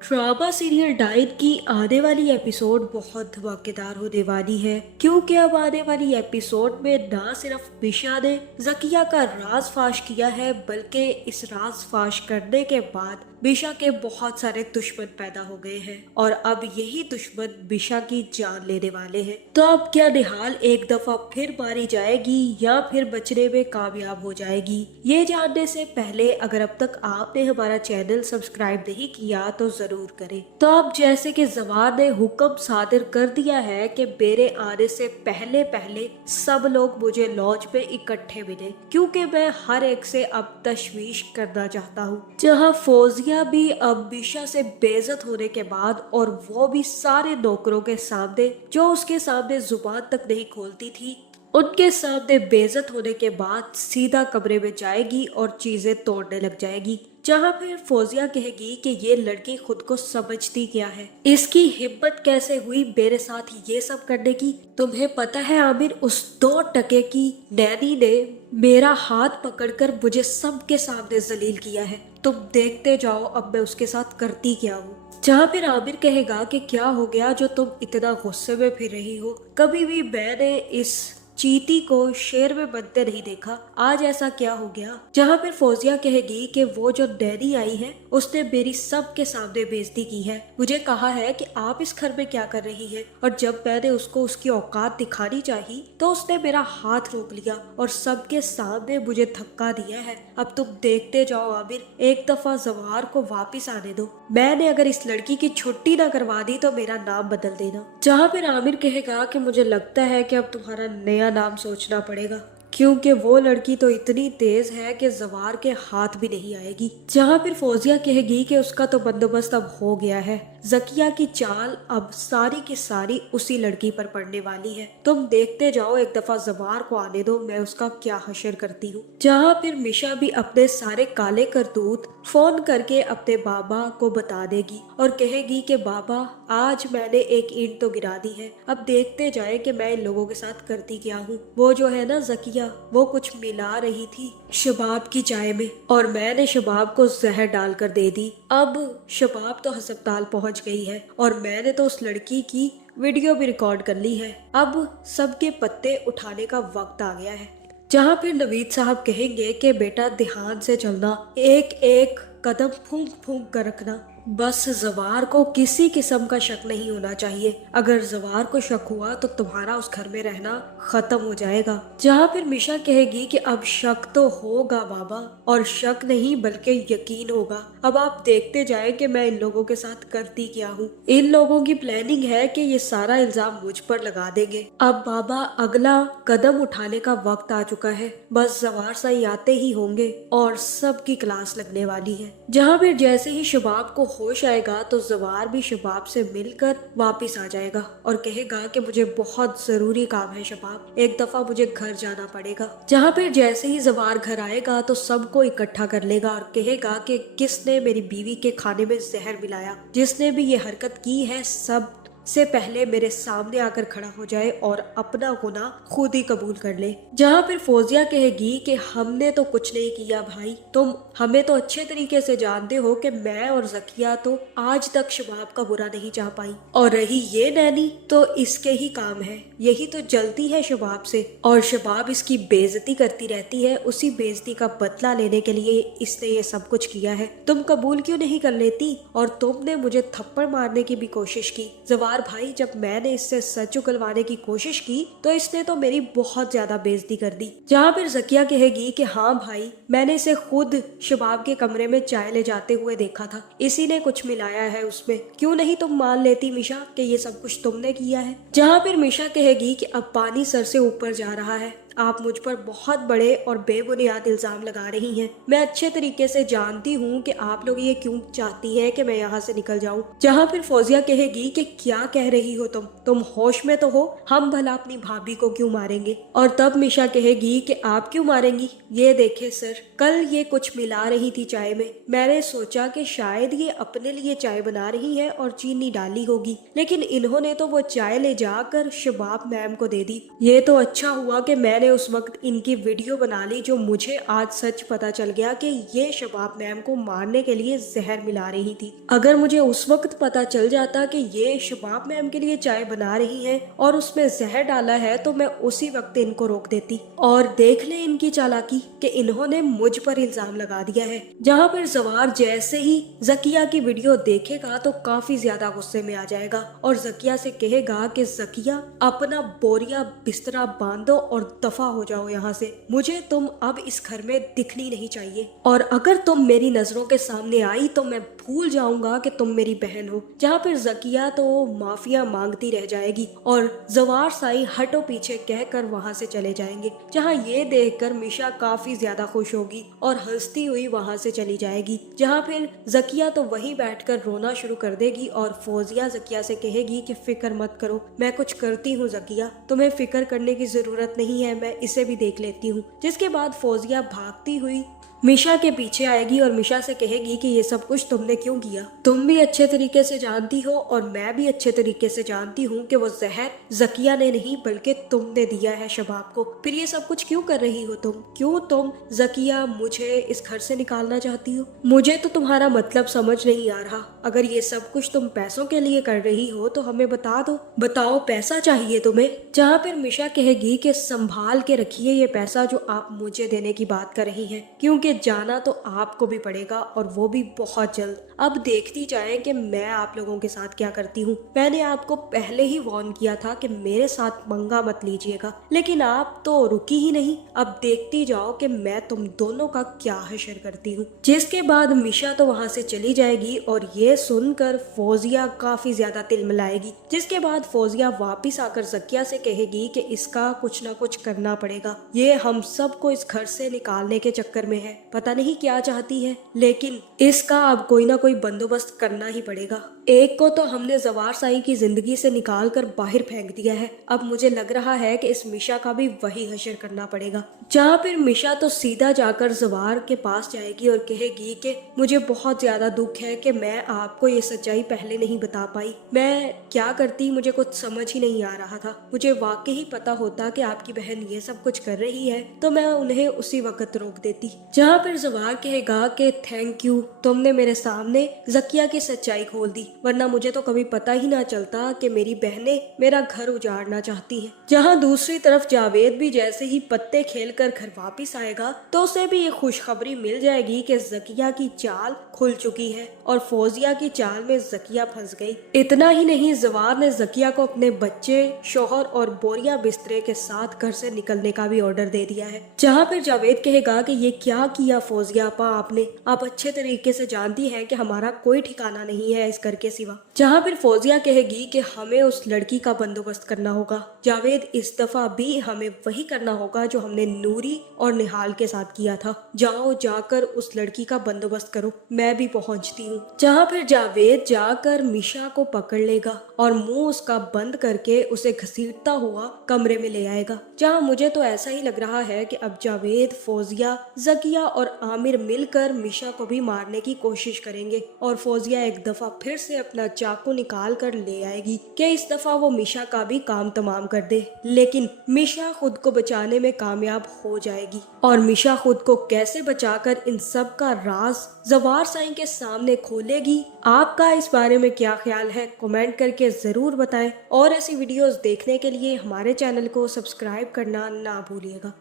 Drama serial dine की आने वाली एपिसोड बहुत धमाकेदार होने वाली है, क्योंकि अब आने वाली एपिसोड में ना सिर्फ मिशा ने जकिया का राज फाश किया है, बल्कि इस राज फाश करने के बाद मिशा के बहुत सारे दुश्मन पैदा हो गए हैं और अब यही दुश्मन मिशा की जान लेने वाले हैं। तो अब क्या निहाल एक दफा फिर मारी जाएगी या फिर बचने में कामयाब हो जाएगी, ये जानने से पहले अगर अब तक आपने हमारा चैनल सब्सक्राइब नहीं किया तो जरूर करें। तो अब जैसे कि जवान ने हुक्म सादिर कर दिया है कि मेरे आने से पहले पहले सब लोग मुझे लॉज पे इकट्ठे मिले, क्योंकि मैं हर एक से अब तशवीश करना चाहता हूँ। जहाँ फौजिया भी अब मिशा से बेइज्जत होने के बाद और वो भी सारे नौकरों के सामने जो उसके सामने जुबान तक नहीं खोलती थी, उनके सामने बेइज्जत होने के बाद सीधा कमरे में जाएगी और चीजें तोड़ने लग जाएगी। जहाँ फिर फौजिया कहेगी कि ये लड़की खुद को समझती क्या है, इसकी हिम्मत कैसे हुई मेरे साथ ये सब करने की। तुम्हें पता है आमिर, उस 2 टके की नैनी ने मेरा हाथ पकड़कर मुझे सबके सामने जलील किया है। तुम देखते जाओ अब मैं उसके साथ करती क्या हूँ। जहाँ फिर आमिर कहेगा कि क्या हो गया जो तुम इतना गुस्से में फिर रही हो, कभी भी मैंने इस चींटी को शेर में बनते नहीं देखा, आज ऐसा क्या हो गया। जहाँ फिर फौजिया कहेगी कि वो जो डैडी आई है उसने मेरी सबके सामने बेइज्जती की है, मुझे कहा है कि आप इस घर में क्या कर रही है, और जब मैंने उसको उसकी औकात दिखानी चाहिए तो उसने मेरा हाथ रोक लिया और सबके सामने मुझे धक्का दिया है। अब तुम देखते जाओ आमिर, एक दफा जवार को वापिस आने दो। मैंने अगर इस लड़की की छुट्टी ना करवा दी तो मेरा नाम बदल देना। जहाँ फिर आमिर कहेगा कि मुझे लगता है कि अब तुम्हारा नया नाम सोचना पड़ेगा, क्योंकि वो लड़की तो इतनी तेज है कि जवार के हाथ भी नहीं आएगी। जहाँ फिर फौजिया कहेगी कि उसका तो बंदोबस्त अब हो गया है, जकिया की चाल अब सारी की सारी उसी लड़की पर पड़ने वाली है। तुम देखते जाओ, एक दफा जवार को आने दो, मैं उसका क्या हशर करती हूँ। जहाँ फिर मिशा भी अपने सारे काले करतूत फोन करके अपने बाबा को बता देगी और कहेगी कि बाबा आज मैंने एक ईंट तो गिरा दी है, अब देखते जाए कि मैं इन लोगों के साथ करती क्या हूँ। वो जो है ना जकिया, वो कुछ मिला रही थी शबाब की चाय में और मैंने शबाब को जहर डालकर दे दी। अब शबाब तो अस्पताल पहुंच गई है और मैंने तो उस लड़की की वीडियो भी रिकॉर्ड कर ली है। अब सबके पत्ते उठाने का वक्त आ गया है। जहाँ फिर नवीद साहब कहेंगे कि बेटा ध्यान से चलना, एक एक कदम फूंक फूंक कर रखना, बस जवार को किसी किस्म का शक नहीं होना चाहिए। अगर जवार को शक हुआ तो तुम्हारा उस घर में रहना खत्म हो जाएगा। जहाँ फिर मिशा कहेगी कि अब शक तो होगा बाबा, और शक नहीं बल्कि यकीन होगा। अब आप देखते जाए कि मैं इन लोगों के साथ करती क्या हूँ। इन लोगों की प्लानिंग है कि ये सारा इल्जाम मुझ पर लगा देंगे। अब बाबा अगला कदम उठाने का वक्त आ चुका है, बस जवार साई आते ही होंगे और सबकी क्लास लगने वाली है। जहाँ फिर जैसे ही शबाब को होश आएगा तो जवार भी शबाब से मिलकर वापस आ जाएगा और कहेगा कि मुझे बहुत जरूरी काम है शबाब, एक दफा मुझे घर जाना पड़ेगा। जहाँ फिर जैसे ही जवार घर आएगा तो सबको इकट्ठा कर लेगा और कहेगा कि किसने मेरी बीवी के खाने में जहर मिलाया, जिसने भी ये हरकत की है सब से पहले मेरे सामने आकर खड़ा हो जाए और अपना गुनाह खुद ही कबूल कर ले। जहाँ फिर फौजिया कहेगी कि हमने तो कुछ नहीं किया भाई, तुम हमें तो अच्छे तरीके से जानते हो कि मैं और जकिया तो आज तक शबाब का बुरा नहीं चाह पाई, और रही ये नैनी तो इसके ही काम है, यही तो जलती है शबाब से और शबाब इसकी बेइज्जती करती रहती है। उसी बेइज्जती का बदला लेने के लिए इसने ये सब कुछ किया है। तुम कबूल क्यों नहीं कर लेती, और तुमने मुझे थप्पड़ मारने की भी कोशिश की। जवार भाई, जब मैंने इससे सच उगलवाने की कोशिश की तो इसने तो मेरी बहुत ज्यादा बेइज्जती कर दी। जहाँ फिर जकिया कहेगी कि हाँ भाई, मैंने इसे खुद शबाब के कमरे में चाय ले जाते हुए देखा था, इसी ने कुछ मिलाया है उसमें, क्यों नहीं तुम मान लेती मिशा कि ये सब कुछ तुमने किया है। जहाँ फिर मिशा कहेगी कि अब पानी सर से ऊपर जा रहा है, आप मुझ पर बहुत बड़े और बेबुनियाद इल्जाम लगा रही हैं। मैं अच्छे तरीके से जानती हूँ कि आप लोग ये क्यों चाहती हैं कि मैं यहाँ से निकल जाऊँ। जहाँ फिर फौजिया कहेगी कि क्या कह रही हो तुम होश में तो हो, हम भला अपनी भाभी को क्यों मारेंगे। और तब मिशा कहेगी कि आप क्यों मारेंगी, ये देखे सर, कल ये कुछ मिला रही थी चाय में, मैंने सोचा कि शायद ये अपने लिए चाय बना रही है और चीनी डाली होगी, लेकिन इन्होंने तो वो चाय ले जाकर शबाब मैम को दे दी। ये तो अच्छा हुआ कि मैं मैंने उस वक्त इनकी वीडियो बना ली, जो मुझे आज सच पता चल गया कि ये शबाब मैम को मारने के लिए जहर मिला रही थी। अगर मुझे उस वक्त पता चल जाता कि ये शबाब मैम के लिए चाय बना रही है और उसमें जहर डाला है तो मैं उसी वक्त इनको रोक देती। और देख ले इनकी चालाकी कि इन्होंने मुझ पर इल्जाम लगा दिया है। जहाँ पर जवार जैसे ही जकिया की वीडियो देखेगा तो काफी ज्यादा गुस्से में आ जाएगा और जकिया से कहेगा कि जकिया अपना बोरिया बिस्तरा बांधो और दफा हो जाओ यहाँ से, मुझे तुम अब इस घर में दिखनी नहीं चाहिए, और अगर तुम मेरी नजरों के सामने आई तो मैं भूल जाऊंगा कि तुम मेरी बहन हो। जहाँ पर जकिया तो माफिया मांगती रह जाएगी और जवार साई हटो पीछे कहकर वहाँ से चले जाएंगे। जहाँ ये देखकर मिशा काफी ज्यादा खुश होगी और हंसती हुई वहाँ से चली जाएगी। जहाँ फिर जकिया तो वहीं बैठकर रोना शुरू कर देगी और फौजिया जकिया से कहेगी कि फिक्र मत करो, मैं कुछ करती हूँ जकिया, तुम्हें फिक्र करने की जरूरत नहीं है, मैं इसे भी देख लेती हूँ। जिसके बाद फौजिया भागती हुई मिशा के पीछे आएगी और मिशा से कहेगी कि ये सब कुछ तुमने क्यों किया। तुम भी अच्छे तरीके से जानती हो और मैं भी अच्छे तरीके से जानती हूँ कि वो जहर जकिया ने नहीं बल्कि तुमने दिया है शबाब को। फिर ये सब कुछ क्यों कर रही हो तुम? क्यों तुम जकिया मुझे इस घर से निकालना चाहती हो? मुझे तो तुम्हारा मतलब समझ नहीं आ रहा। अगर ये सब कुछ तुम पैसों के लिए कर रही हो तो हमें बता दो, बताओ पैसा चाहिए तुम्हें। जहाँ पर मिशा कहेगी कि संभाल के रखिए ये पैसा जो आप मुझे देने की बात कर रही हैं, क्योंकि जाना तो आपको भी पड़ेगा और वो भी बहुत जल्द। अब देखती जाएं कि मैं आप लोगों के साथ क्या करती हूँ। मैंने आपको पहले ही वार्न किया था कि मेरे साथ पंगा मत लीजिएगा, लेकिन आप तो रुकी ही नहीं। अब देखती जाओ कि मैं तुम दोनों का क्या हशर करती हूँ। जिसके बाद मिशा तो वहाँ से चली जाएगी और ये सुनकर फौजिया काफी ज्यादा तिलमिलाएगी। जिसके बाद फौजिया वापिस आकर जकिया से कहेगी कि इसका कुछ ना कुछ करना पड़ेगा, ये हम सबको इस घर से निकालने के चक्कर में है, पता नहीं क्या चाहती है, लेकिन इसका अब कोई ना कोई बंदोबस्त करना ही पड़ेगा। एक को तो हमने जवार साई की जिंदगी से निकाल कर बाहर फेंक दिया है, अब मुझे लग रहा है कि इस मिशा का भी वही हशर करना पड़ेगा। जहाँ फिर मिशा तो सीधा जाकर जवार के पास जाएगी और कहेगी कि मुझे बहुत ज्यादा दुख है कि मैं आपको ये सच्चाई पहले नहीं बता पाई। मैं क्या करती मुझे कुछ समझ ही नहीं आ रहा था। मुझे वाकई ही पता होता कि आपकी बहन ये सब कुछ कर रही है तो मैं उन्हें उसी वक्त रोक देती। जहाँ फिर जवार कहेगा कि थैंक यू, तुमने मेरे सामने जकिया की सच्चाई खोल दी, वरना मुझे तो कभी पता ही ना चलता कि मेरी बहनें मेरा घर उजाड़ना चाहती हैं। जहाँ दूसरी तरफ जावेद भी जैसे ही पत्ते खेलकर घर वापस आएगा तो उसे भी ये खुशखबरी मिल जाएगी कि जकिया की चाल खुल चुकी है और फौजिया की चाल में जकिया फंस गई। इतना ही नहीं, जवार ने जकिया को अपने बच्चे, शोहर और बोरिया बिस्तरे के साथ घर से निकलने का भी ऑर्डर दे दिया है। जहाँ फिर जावेद कहेगा कि ये क्या किया फौजिया आपा आपने, आप अच्छे तरीके से जानती हैं कि हमारा कोई ठिकाना नहीं है इस घर के सिवा। जहाँ फिर फौजिया कहेगी कि हमें उस लड़की का बंदोबस्त करना होगा। जावेद, इस दफा भी हमें वही करना होगा जो हमने नूरी और निहाल के साथ किया था। जाओ जाकर उस लड़की का बंदोबस्त करो, मैं भी पहुँचती हूँ। जहाँ फिर जावेद जाकर मिशा को पकड़ लेगा और मुंह उसका बंद करके उसे घसीटता हुआ कमरे में ले आएगा। जहाँ मुझे तो ऐसा ही लग रहा है कि अब जावेद, फौजिया, जकिया और आमिर मिलकर मिशा को भी मारने की कोशिश करेंगे और फौजिया एक दफा फिर से अपना चाकू निकाल कर ले आएगी कि इस दफा वो मिशा का भी काम तमाम कर दे। लेकिन मिशा खुद को बचाने में कामयाब हो जाएगी और मिशा खुद को कैसे बचाकर इन सब का राज जवार साईं के सामने खोलेगी। आपका इस बारे में क्या ख्याल है, कमेंट करके जरूर बताएं और ऐसी वीडियोस देखने के लिए हमारे चैनल को सब्सक्राइब करना ना भूलिएगा।